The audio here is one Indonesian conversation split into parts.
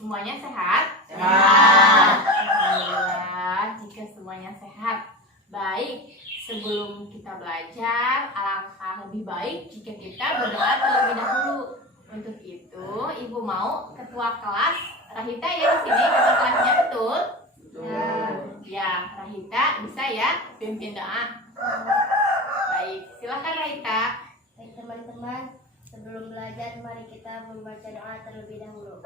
Semuanya sehat? Sehat. Alhamdulillah jika semuanya sehat. Baik, sebelum kita belajar, alangkah lebih baik jika kita berdoa terlebih dahulu. Untuk itu, Ibu mau ketua kelas Rahita ya di sini, ketua kelasnya betul? Ya, Rahita bisa ya pimpin doa. Baik, silakan Rahita. Baik teman-teman, sebelum belajar mari kita membaca doa terlebih dahulu.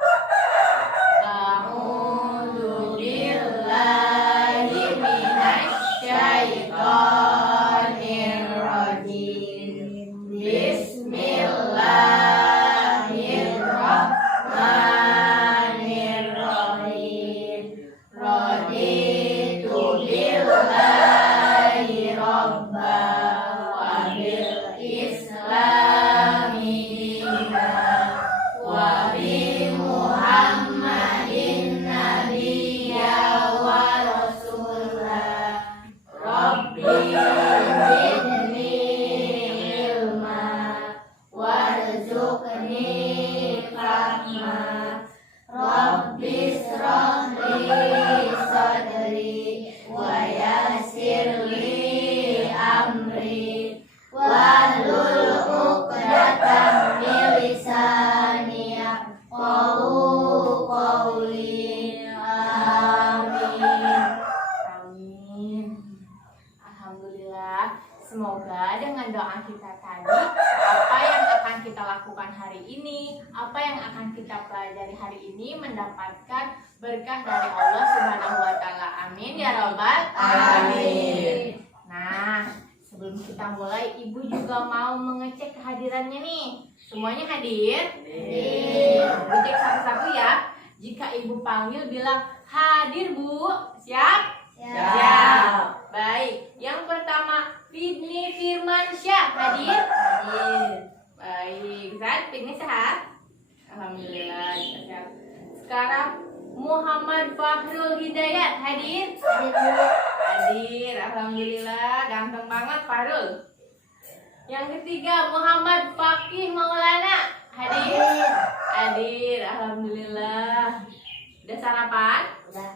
A'udzu billahi minasyaitonir rajim. Bismillahirrahmanirrahim. Raditu billahi rabba wa bil islami dinan wa bi Muhammadin nabiyya wa rasulah. Rabbi zidni ilma warzuqni fahma. Rabbi shrah li sadri wa yassir li amri wahlul 'uqdatam min lisani yafqahu qawli. Amin. Amin. Alhamdulillah, semoga dengan doa kita tadi, apa yang akan kita lakukan hari ini, apa yang akan kita pelajari hari ini mendapatkan berkah dari Allah Subhanahu wa Ta'ala. Amin ya Rabbal Amin. Nah, sebelum kita mulai, Ibu juga mau mengecek kehadirannya nih. Semuanya hadir? Ibu cek satu-satu ya. Jika Ibu panggil, bilang hadir Bu. Siap? Siap. Baik, yang pertama Fidni Firmansyah hadir? Hadir. Baik, Zat, Fidni sehat? Alhamdulillah, sehat. Sekarang Muhammad Fahrul Hidayat hadir? Hadir, alhamdulillah, ganteng banget Fahrul. Yang ketiga Muhammad Fakih Maulana hadir? Hadir, alhamdulillah. Udah sarapan? Udah.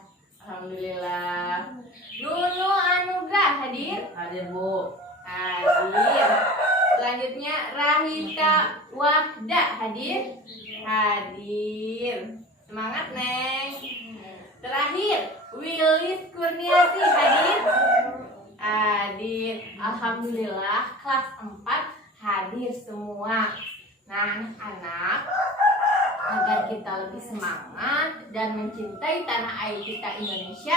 Alhamdulillah. Nunu Anugrah hadir? Hadir Bu. Hadir. Selanjutnya Rahita Wahda hadir? Hadir. Semangat Neng. Terakhir Willis Kurniasi hadir? Hadir. Alhamdulillah kelas 4 hadir semua. Nah anak-anak, agar kita lebih semangat dan mencintai tanah air kita Indonesia,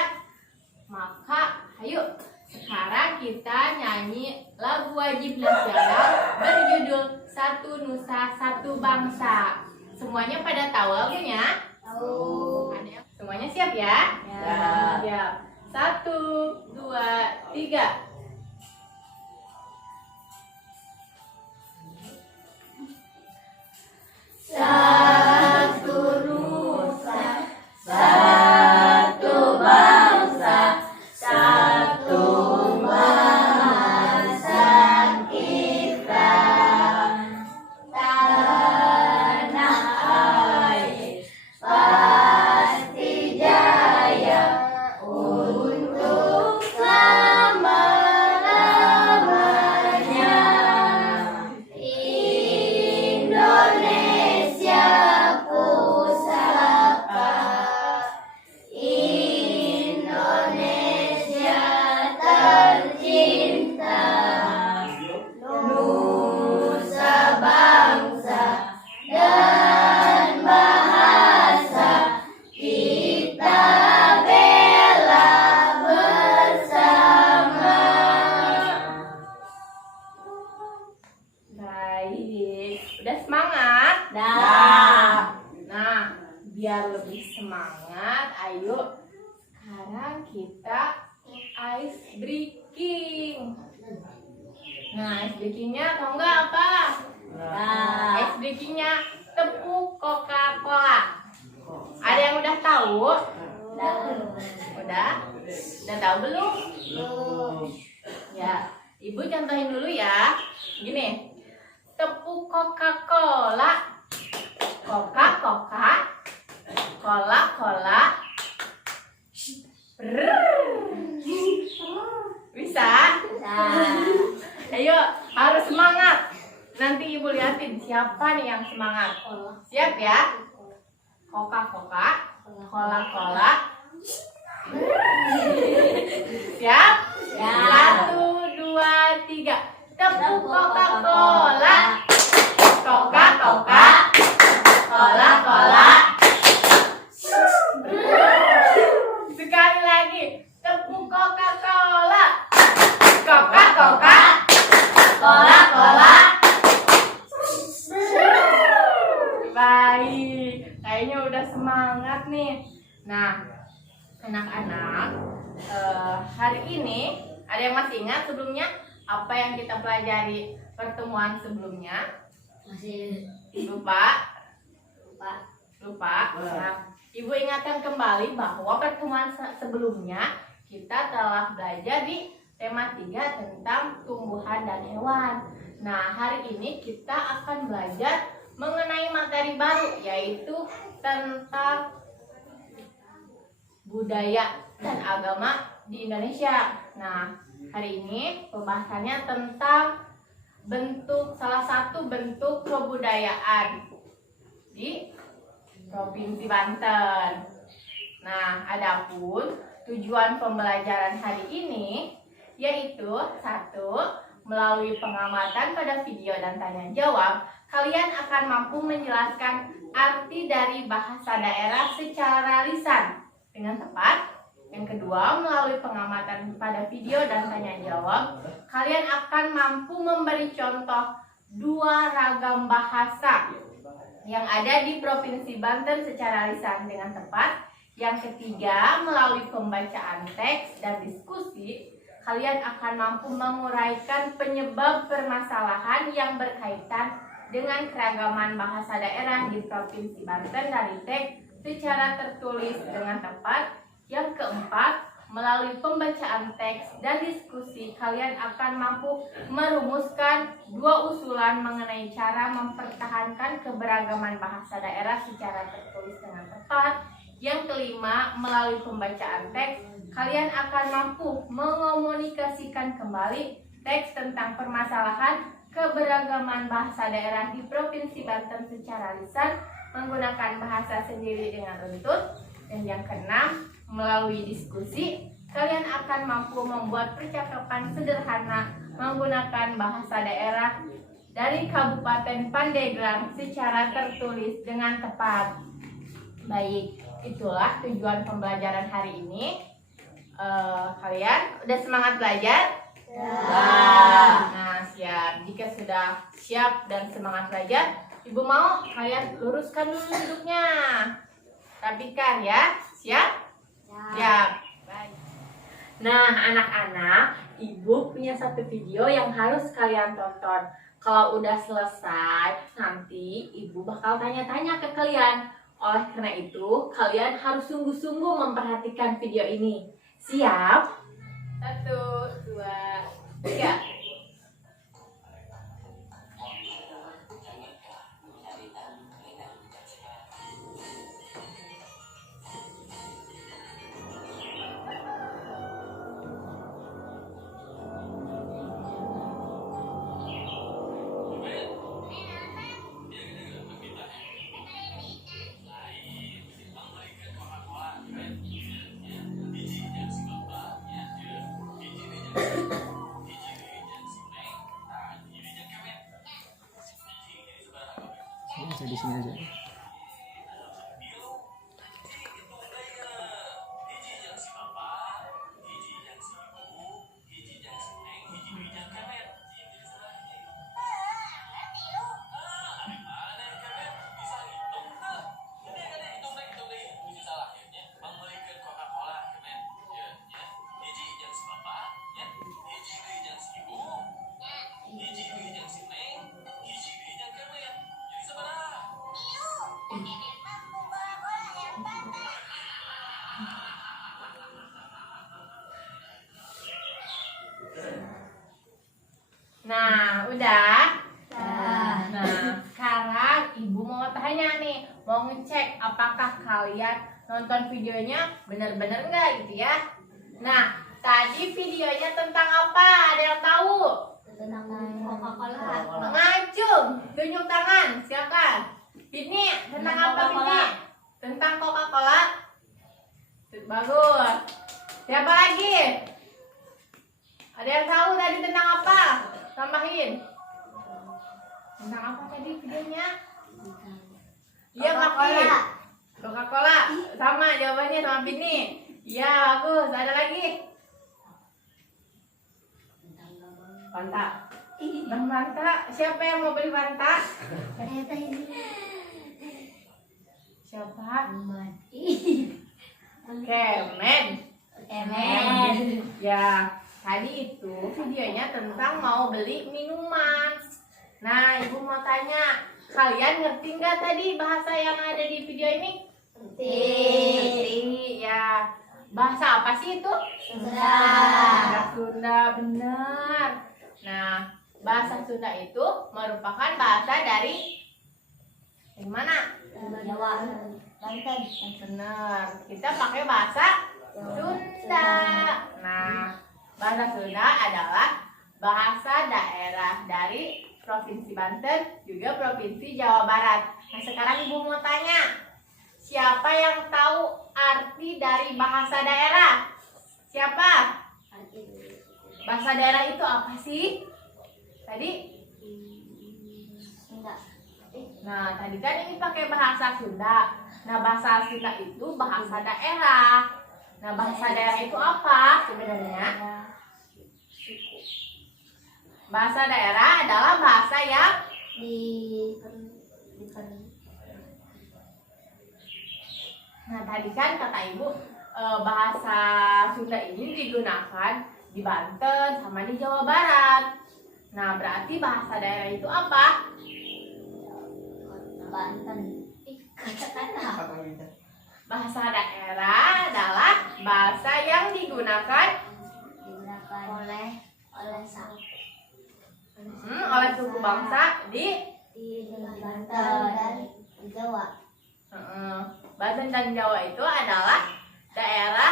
maka ayo sekarang kita nyanyi lagu wajib nasional berjudul Satu Nusa Satu Bangsa. Semuanya pada tahu lagunya? Tahu. Semuanya siap ya? Ya. Siap. 1, 2, 3. Satu nusa, satu bangsa, satu bahasa kita. Tanah air pasti jaya untuk selama-lamanya. Indonesia ku sapa, Indonesia tercinta, nusa bangsa dan bahasa kita bela bersama. Baik, udah semangat? Nah, biar lebih semangat, ayo sekarang kita ice breaking. Nah, ice breakingnya tau nggak apa? Ice breakingnya tepung Coca-Cola. Ada yang udah tahu? Udah tahu belum? Ya, Ibu contohin dulu ya. Gini, tepung Coca-Cola. Coca-Cola. Kola. Bisa? Ayo, harus semangat. Nanti ibu liatin siapa nih yang semangat. Siap ya? Kola. Siap? 1, 2, 3. Tepuk Coca-Cola. Coca. Cola. Sekali lagi. Tepuk Coca-Cola. Coca. Cola. Baik. Kayaknya udah semangat nih. Nah, anak-anak, hari ini ada yang masih ingat sebelumnya apa yang kita pelajari pertemuan sebelumnya? Masih Lupa? lupa. Nah, Ibu ingatkan kembali bahwa pertemuan sebelumnya kita telah belajar di tema 3 tentang tumbuhan dan hewan. Nah, hari ini kita akan belajar mengenai materi baru, yaitu tentang budaya dan agama di Indonesia. Nah, hari ini pembahasannya tentang salah satu bentuk kebudayaan di Provinsi Banten. Nah, adapun tujuan pembelajaran hari ini yaitu 1. Melalui pengamatan pada video dan tanya jawab, kalian akan mampu menjelaskan arti dari bahasa daerah secara lisan dengan tepat. Yang kedua, melalui pengamatan pada video dan tanya jawab, kalian akan mampu memberi contoh 2 ragam bahasa yang ada di Provinsi Banten secara lisan dengan tepat. Yang ketiga, melalui pembacaan teks dan diskusi, kalian akan mampu menguraikan penyebab permasalahan yang berkaitan dengan keragaman bahasa daerah di Provinsi Banten dari teks secara tertulis dengan tepat. Yang keempat, melalui pembacaan teks dan diskusi, kalian akan mampu merumuskan 2 usulan mengenai cara mempertahankan keberagaman bahasa daerah secara tertulis dengan tepat. Yang kelima, melalui pembacaan teks, kalian akan mampu mengomunikasikan kembali teks tentang permasalahan keberagaman bahasa daerah di Provinsi Banten secara lisan menggunakan bahasa sendiri dengan runtut. Dan yang keenam, melalui diskusi, kalian akan mampu membuat percakapan sederhana menggunakan bahasa daerah dari Kabupaten Pandeglang secara tertulis dengan tepat. Baik, itulah tujuan pembelajaran hari ini. Kalian udah semangat belajar? Nah, siap. Jika sudah siap dan semangat belajar, Ibu mau kalian luruskan dulu duduknya. Rapikan ya. Siap? Siap. Baik. Nah, anak-anak, Ibu punya satu video yang harus kalian tonton. Kalau udah selesai, nanti Ibu bakal tanya-tanya ke kalian. Oleh karena itu, kalian harus sungguh-sungguh memperhatikan video ini. Siap? 1, 2, 3. Bisa di sini aja. Nah, udah? Nah, sekarang Ibu mau tanya nih, mau ngecek apakah kalian nonton videonya benar-benar enggak gitu ya. Nah, tadi videonya tentang apa? Ada yang tahu? Tentang Coca-Cola. Ngacung, tunjuk tangan. Siapa? Bini, tentang apa Bini? Tentang Coca-Cola. Bagus. Siapa lagi? Ada yang tahu tadi tentang apa? Tambahin. Tentang apa tadi videonya? Iya, Coca-Cola. Coca-Cola. Sama jawabannya sama Bini. Iya, bagus. Ada lagi? Fanta. Bang Fanta, siapa yang mau beli Fanta? Siapa? Kemen. Kemen. Ya, tadi itu videonya tentang mau beli minuman. Nah, ibu mau tanya, kalian ngerti nggak tadi bahasa yang ada di video ini? Ngerti, ya. Bahasa apa sih itu? Sunda. Bahasa Sunda, benar. Nah, bahasa Sunda itu merupakan bahasa dari mana? Jawa. Banten. Benar. Kita pakai bahasa Sunda. Nah, bahasa Sunda adalah bahasa daerah dari Provinsi Banten, juga Provinsi Jawa Barat. Nah, sekarang ibu mau tanya, siapa yang tahu arti dari bahasa daerah? Siapa? Bahasa daerah itu apa sih? Tadi? Sunda. Nah, tadi kan ini pakai bahasa Sunda. Nah, bahasa Sunda itu bahasa daerah. Nah, bahasa daerah itu apa sebenarnya? Bahasa daerah adalah bahasa yang Nah, tadi kan kata ibu bahasa Sunda ini digunakan di Banten sama di Jawa Barat. Nah, berarti bahasa daerah itu apa? Banten. Bahasa daerah adalah bahasa yang digunakan oleh oleh suku bangsa di Banten dan Jawa. Banten dan Jawa itu adalah daerah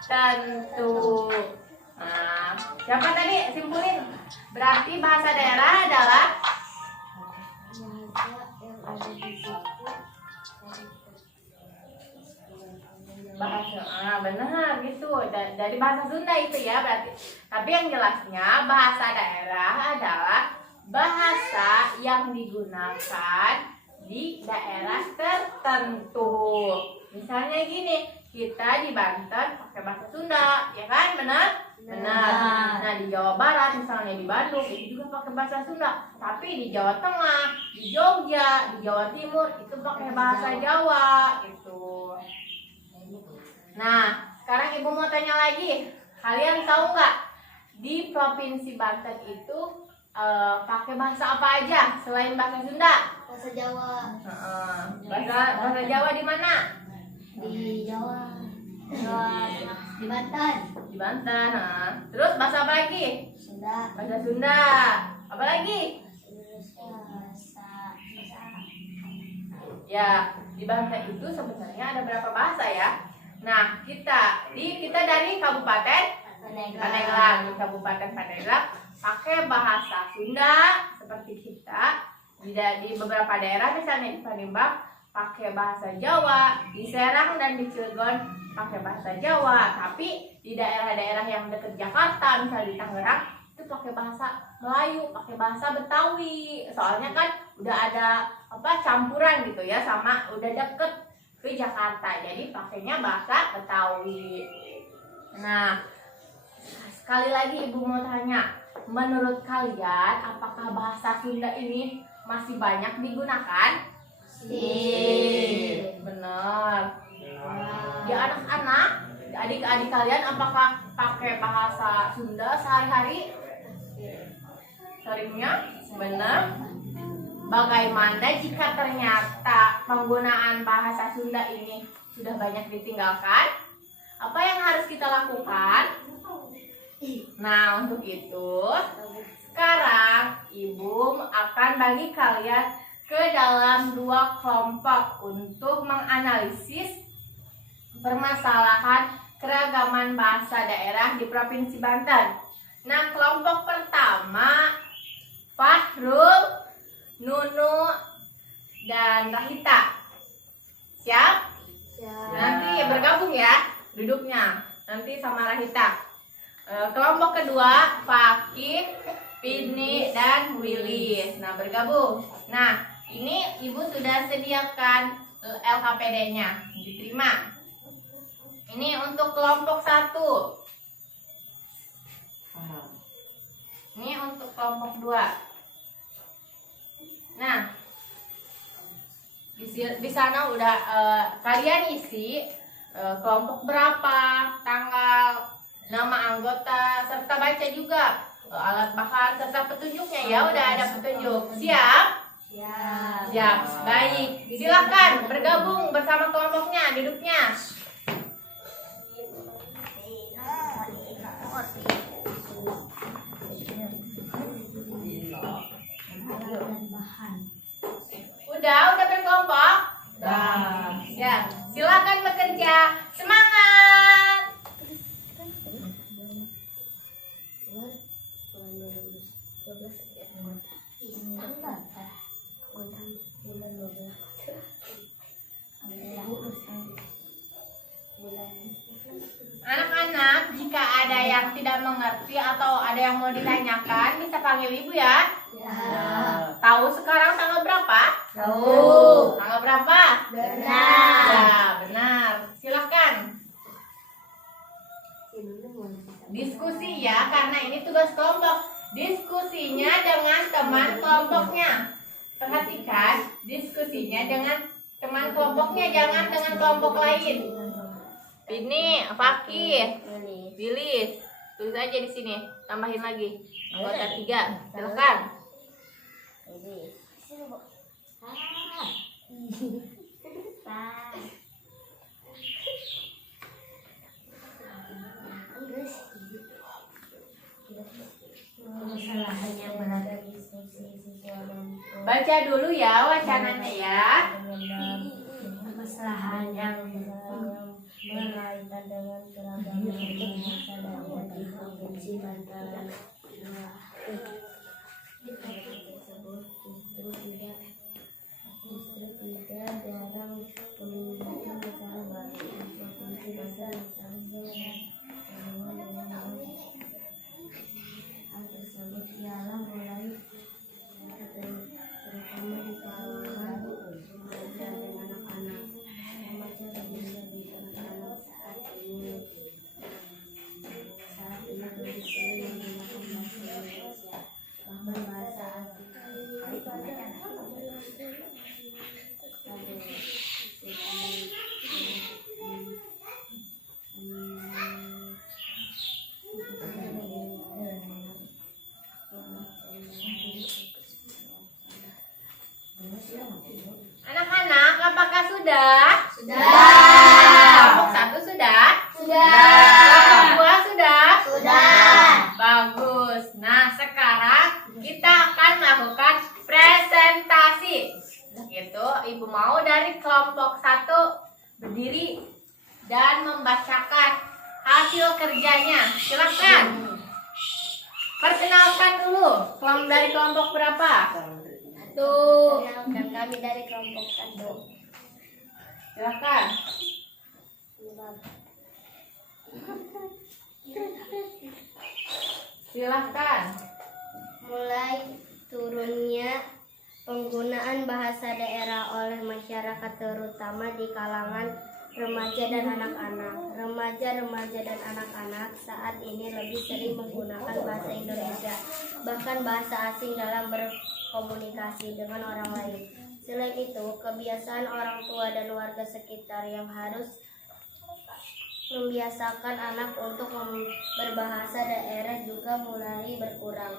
tertentu. Nah, siapa tadi simpulin? Berarti bahasa daerah adalah Yang ada di situ. bahasa benar gitu dari bahasa Sunda itu ya berarti. Tapi yang jelasnya bahasa daerah adalah bahasa yang digunakan di daerah tertentu. Misalnya gini, kita di Banten pakai bahasa Sunda, ya kan? Benar? Benar. Nah, di Jawa Barat misalnya di Bandung itu juga pakai bahasa Sunda. Tapi di Jawa Tengah, di Jogja, di Jawa Timur itu pakai bahasa Jawa gitu. Nah, sekarang ibu mau tanya lagi. Kalian tahu nggak di Provinsi Banten itu pakai bahasa apa aja selain bahasa Sunda? Bahasa Jawa. Bahasa Jawa di mana? Di Jawa. Di Banten. Di Banten. Terus bahasa apa lagi? Sunda. Bahasa Sunda. Apa lagi? Bahasa Ya, di Banten itu sebenarnya ada berapa bahasa ya? Nah, kita dari Kabupaten Pandeglang, di Kabupaten Pandeglang pakai bahasa Sunda seperti kita. Di beberapa daerah misalnya di Palembang pakai bahasa Jawa, di Serang dan di Cilegon pakai bahasa Jawa. Tapi di daerah-daerah yang dekat Jakarta, misalnya di Tangerang itu pakai bahasa Melayu, pakai bahasa Betawi. Soalnya kan udah ada campuran gitu ya, sama udah deket ke Jakarta, jadi pakainya bahasa Betawi. Nah, sekali lagi ibu mau tanya, menurut kalian apakah bahasa Sunda ini masih banyak digunakan? Benar. Ya, anak-anak, adik-adik kalian apakah pakai bahasa Sunda sehari-hari? Seringnya? Benar. Bagaimana jika ternyata penggunaan bahasa Sunda ini sudah banyak ditinggalkan? Apa yang harus kita lakukan? Nah, untuk itu sekarang ibu akan bagi ke dalam 2 kelompok untuk menganalisis permasalahan keragaman bahasa daerah di Provinsi Banten. Nah, kelompok pertama Fahrul, Nunu, dan Rahita. Siap? Nanti bergabung ya duduknya. Nanti sama Rahita. Kelompok kedua Fakih, Pini, dan Wilis. Nah, bergabung. Nah, ini Ibu sudah sediakan LKPD-nya. Diterima. Ini untuk kelompok 1. Ini untuk kelompok 2. Nah, di sana udah kalian isi kelompok berapa, tanggal, nama anggota, serta baca juga alat bahan serta petunjuknya ya. Udah ada petunjuk. Siap? Siap. Baik. Silakan bergabung bersama kelompoknya, duduknya. Udah berkelompok? Ya, silakan bekerja. Semangat. Anak-anak, jika ada yang tidak mengerti atau ada yang mau ditanyakan, bisa panggil ibu ya. Tahu sekarang tanggal berapa? Tahu. Tanggal berapa? Benar. Ya, benar. Silakan. Diskusi ya, karena ini tugas kelompok. Diskusinya dengan teman kelompoknya. Perhatikan, diskusinya dengan teman kelompoknya, jangan dengan kelompok lain. Ini Fakih, Wilis, tulis aja di sini, tambahin lagi anggota 3. Silakan. Baca dulu ya wacananya ya. Permasalahan yang berkaitan dengan keragaman bahasa daerah di Provinsi Banten. Tersebut justru tidak jarang menimbulkan masalah baru di Provinsi Banten. Hal tersebut ialah mulai terutama di kalangan remaja dan anak-anak. Remaja lebih anak-anak saat ini lebih sering menggunakan bahasa Indonesia, bahkan bahasa asing. Anak-anak, apakah sudah? Sudah. Kelompok 1 sudah? Sudah. Kelompok 2 sudah? Sudah. Bagus. Nah, sekarang kita akan melakukan presentasi. Gitu, Ibu mau dari kelompok 1 berdiri dan membacakan hasil kerjanya. Silakan. Perkenalkan dulu, dari kelompok berapa? Kenalkan kami dari kelompok 1. Silakan. Silakan. Mulai turunnya penggunaan bahasa daerah oleh masyarakat terutama di kalangan remaja dan anak-anak. Remaja dan anak-anak saat ini lebih sering menggunakan bahasa Indonesia, bahkan bahasa asing dalam berkomunikasi dengan orang lain. Selain itu, kebiasaan orang tua dan warga sekitar yang harus membiasakan anak untuk berbahasa daerah juga mulai berkurang.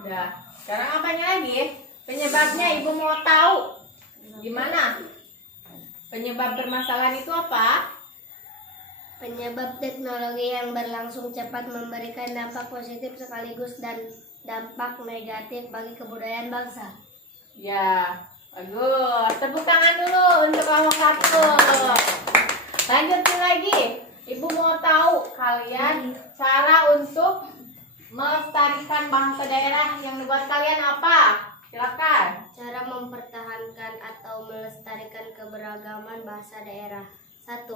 Udah. Sekarang apanya lagi? Penyebabnya Ibu mau tahu. Gimana? Penyebab permasalahan itu apa? Penyebab teknologi yang berlangsung cepat memberikan dampak positif sekaligus dan dampak negatif bagi kebudayaan bangsa. Ya, bagus. Tepuk tangan dulu untuk kelompok 1. Lanjutin lagi. Ibu mau tahu kalian cara untuk melestarikan bahasa daerah yang dibuat kalian apa? Silakan. Cara mempertahankan atau melestarikan keberagaman bahasa daerah. 1.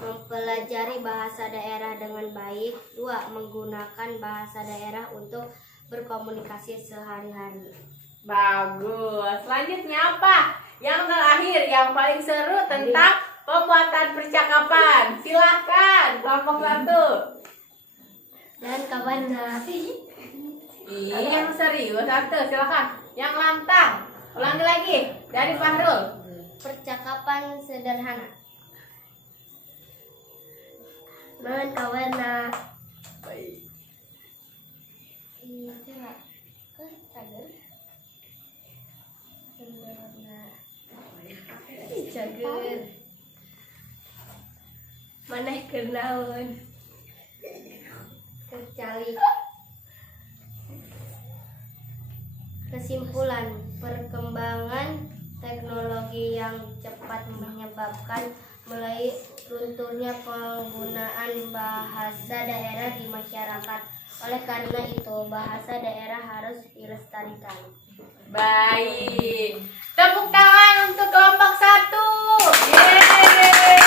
Mempelajari bahasa daerah dengan baik. 2. Menggunakan bahasa daerah untuk berkomunikasi sehari-hari. Bagus. Selanjutnya apa? Yang terakhir, yang paling seru tentang pembuatan percakapan. Silakan, kelompok 1. Dan kabarnya. Yang serius 1, silakan. Yang lantang, ulangi lagi dari Fahrul. Percakapan sederhana. Dan kabarnya. Baik. Jager. Maneh kenaun. Kecuali. Kesimpulan, perkembangan teknologi yang cepat menyebabkan mulai runtuhnya penggunaan bahasa daerah di masyarakat. Oleh karena itu, bahasa daerah harus dilestarikan. Baik. Tepuk tangan untuk kelompok 1. Yeay.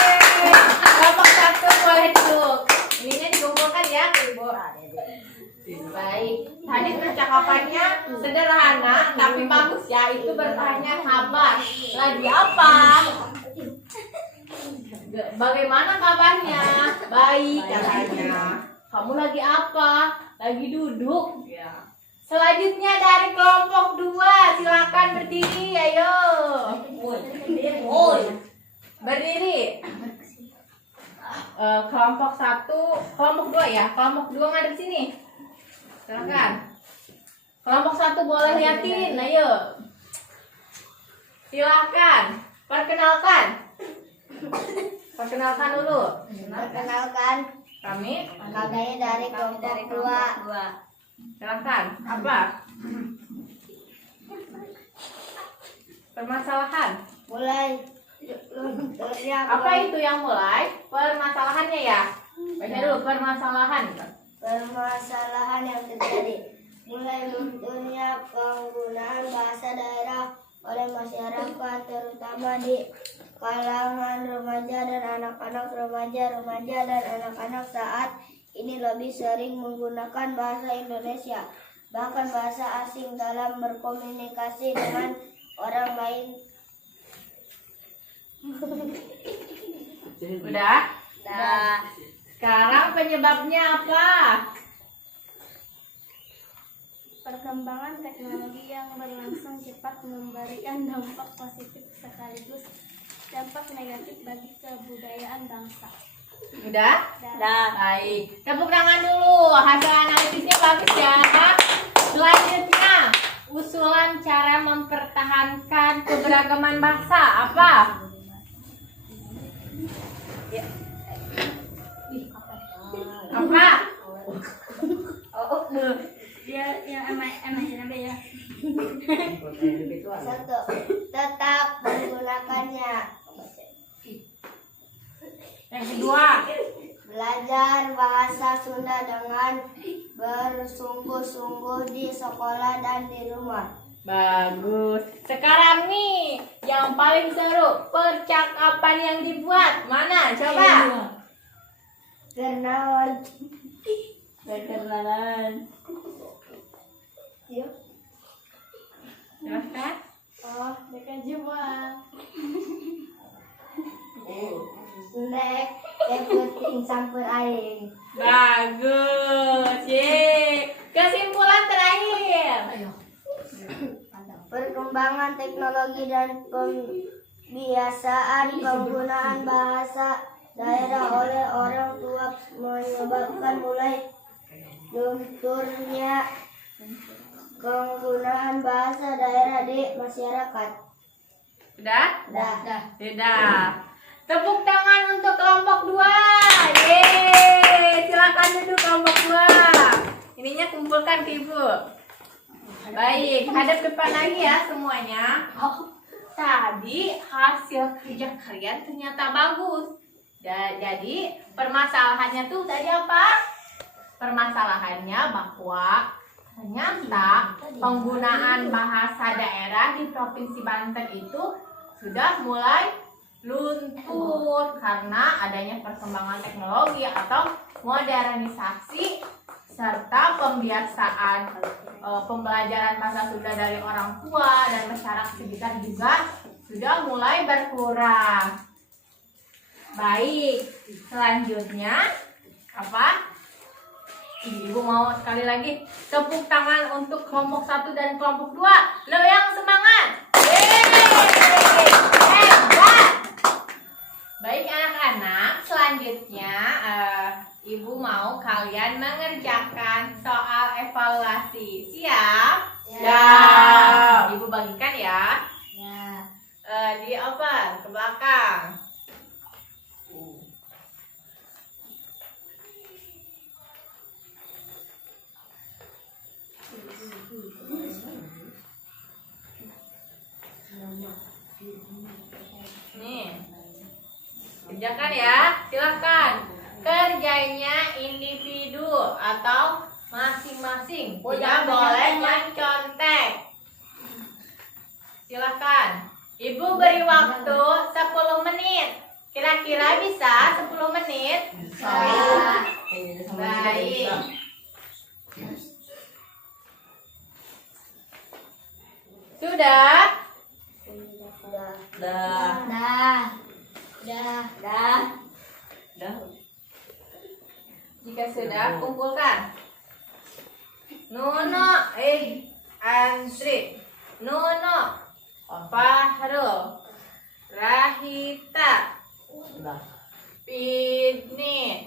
Kelompok 1 boleh duduk. Ininya dikumpulkan ya, Ibu. Baik. Tadi percakapannya sederhana tapi bagus ya. Itu bertanya sabar. Lagi apa? Bagaimana kabarnya? Baik katanya. Kamu lagi apa? Lagi duduk. Ya. Selanjutnya dari kelompok 2, silakan berdiri, ayo. Berdiri. Kelompok 1, kelompok 2 ya. Kelompok 2 ngadep sini. Silakan. Kelompok 1 boleh liatin, ayo. Silakan. Perkenalkan. Perkenalkan dulu. Perkenalkan, Kami. kakaknya dari kelompok 2. Silakan. Apa? Permasalahan. Mulai. Apa itu yang mulai? Permasalahannya ya. Baca dulu permasalahan. Permasalahan yang terjadi mulai lunturnya penggunaan bahasa daerah oleh masyarakat, terutama di kalangan remaja dan anak-anak remaja dan anak-anak saat ini lebih sering menggunakan bahasa Indonesia, bahkan bahasa asing dalam berkomunikasi dengan orang lain. Udah? Sekarang penyebabnya apa? Perkembangan teknologi yang berlangsung cepat memberikan dampak positif sekaligus dampak negatif bagi kebudayaan bangsa. Udah? Baik. Tepuk tangan dulu. Hasil analisisnya bagus ya. Selanjutnya, usulan cara mempertahankan keberagaman bangsa apa? Apa? Dia yang ya. 1. Tetap menggunakannya. Yang kedua, Belajar bahasa Sunda dengan bersungguh-sungguh di sekolah dan di rumah. bagus. Sekarang nih, yang paling seru percakapan yang dibuat mana? Coba. Kenalan. Perkenalan. Yuk. Silahkan. Oh, dekat Jumat. Nek, penting sampur aing. Bagus. Ye. Kesimpulan terakhir. Perkembangan teknologi dan pembiasaan penggunaan bahasa daerah oleh orang tua menyebabkan mulai lunturnya penggunaan bahasa daerah di masyarakat. Udah? Dah. Sudah. Tepuk tangan untuk kelompok 2. Yeay. Silakan duduk kelompok 2. Ininya kumpulkan ke Ibu. Baik, hadap depan lagi ya semuanya. Tadi hasil kerja kalian ternyata bagus. Jadi permasalahannya tuh tadi apa? Permasalahannya bahwa ternyata penggunaan bahasa daerah di Provinsi Banten itu sudah mulai luntur karena adanya perkembangan teknologi atau modernisasi serta pembiasaan pembelajaran bahasa Sunda dari orang tua dan masyarakat sekitar juga sudah mulai berkurang. Baik, selanjutnya apa? Ibu mau sekali lagi tepuk tangan untuk kelompok 1 dan kelompok 2. Lo yang semangat. Yeay! Hebat! Baik anak-anak, selanjutnya Ibu mau kalian mengerjakan soal evaluasi. Siap? Siap. Ibu bagikan ya. Ya. Di apa? Ke belakang. Nih. Kerjakan ya, silakan. Kerjanya individu atau masing-masing. Tidak boleh mencontek. Silakan. Ibu beri waktu 10 menit. Kira-kira bisa 10 menit? Bisa. Baik. Sudah? Dah. Dah. Dah. Dah. Dah. Dah. Jika sudah, kumpulkan. Nuno, Andri, Nuno, Fahrul, Rahita, Dah. Pidni,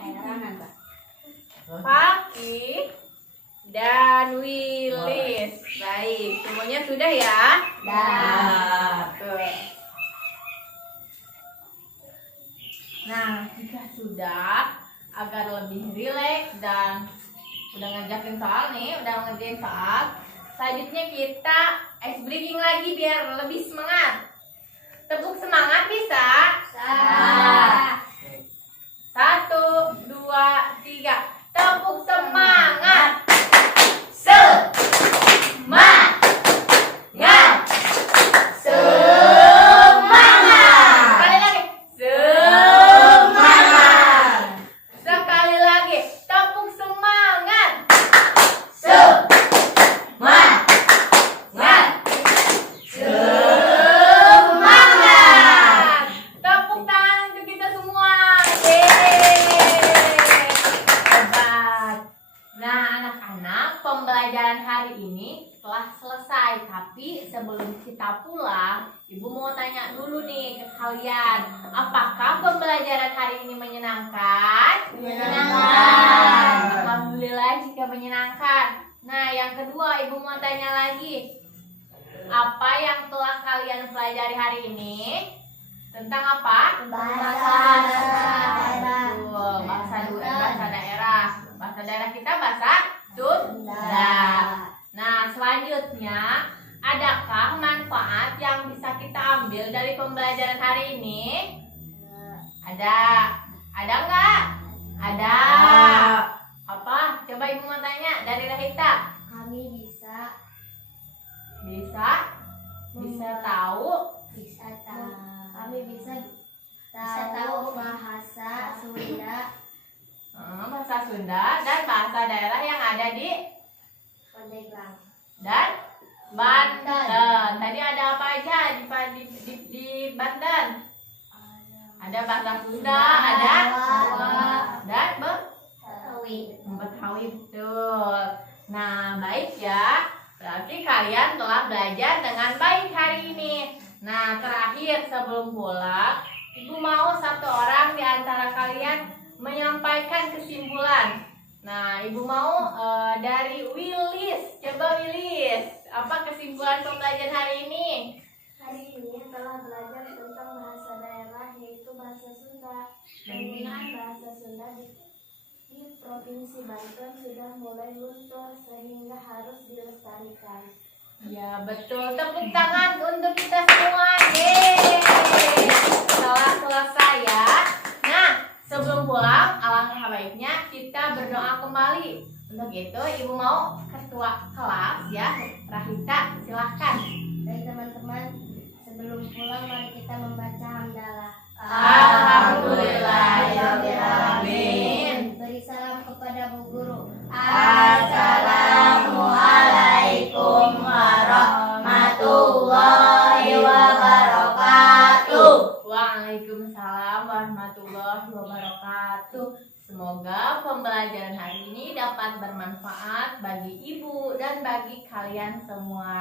Faki, dan Wilis. Baik, semuanya sudah ya? Dah. Tuh. Nah, jika sudah, agar lebih rileks dan udah ngajakin soal nih, udah ngerjain soal, selanjutnya kita ice breaking lagi biar lebih semangat. Tepuk semangat bisa? Dah. 1, 2, 3. Tepuk semangat. Semangat. Semangat. Sekali lagi. Semangat. Sekali lagi. Tepuk semangat. Semangat. Semangat. Tepuk tangan untuk kita semua. Yeay. Hebat. Nah, anak-anak, pembelajaran hari ini telah selesai. Tapi sebelum kita pulang, Ibu mau tanya dulu nih ke kalian. Apakah pembelajaran hari ini menyenangkan? Menyenangkan. Alhamdulillah jika menyenangkan. Nah, yang kedua, Ibu mau tanya lagi. Apa yang telah kalian pelajari hari ini? Tentang apa? Bahasa daerah. Betul, bahasa daerah. Bahasa daerah kita bahasa Sunda. Nah, selanjutnya, adakah manfaat yang bisa kita ambil dari pembelajaran hari ini? Ada. Ada nggak? Ada. Apa? Coba Ibu mau tanya dari Rahita. Kami bisa Tahu. kami bisa tahu bahasa Sunda Bahasa Sunda dan bahasa daerah yang ada di Pandeglang. dan Banten. Tadi ada apa aja di Banten? Ada bahasa Sunda, ada dan Betawi, betul. Nah, baik ya. Berarti kalian telah belajar dengan baik hari ini. Nah, terakhir sebelum pulang, Ibu mau satu orang di antara kalian menyampaikan kesimpulan. Nah, Ibu mau dari Wilis. Coba Wilis, apa kesimpulan pembelajaran hari ini? Hari ini telah belajar tentang bahasa daerah yaitu bahasa Sunda. Penggunaan bahasa Sunda di Provinsi Banten sudah mulai luntur sehingga harus dilestarikan. Ya betul, tepuk tangan untuk kita semua. Yeay. Telah selesai ya. Nah, sebelum pulang, alangkah baiknya kita berdoa kembali. Untuk itu, Ibu mau ketua kelas ya, Rahita, silahkan. Baik teman-teman, sebelum pulang mari kita membaca hamdalah. Alhamdulillahirrahmanirrahim. Beri salam kepada Bu Guru. Assalamualaikum warahmatullahi wabarakatuh. Waalaikumsalam warahmatullahi wabarakatuh. Semoga pembelajaran hari ini dapat bermanfaat bagi ibu dan bagi kalian semua.